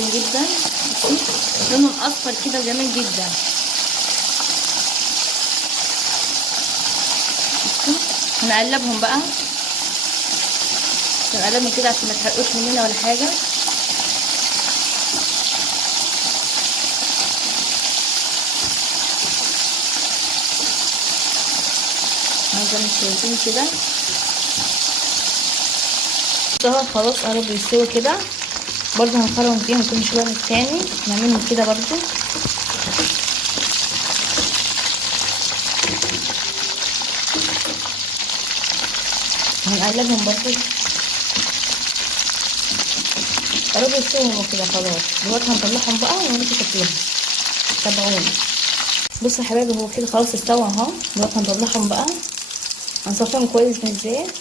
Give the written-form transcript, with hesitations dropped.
جدا جدا. بصي لونهم اصفر كده وجميل جدا. بصي هنقلبهم بقى، هنقلبهم كده عشان ما تحرقوش مننا ولا حاجه. زي ما شايفين كده خلاص قرب يستوي كده. برضه هنخرم فيهم كل شويه من التاني، نعملهم كده برضه. هنقلبهم برضه قربوا يستووا كده خلاص. دلوقتي هنطلعهم بقى ونمسك فيهم. تابعوني. بصوا يا حبايبي هو كده خلاص استوى اهو. دلوقتي هنطلعهم بقى، هنصفيهم كويس من الزيت.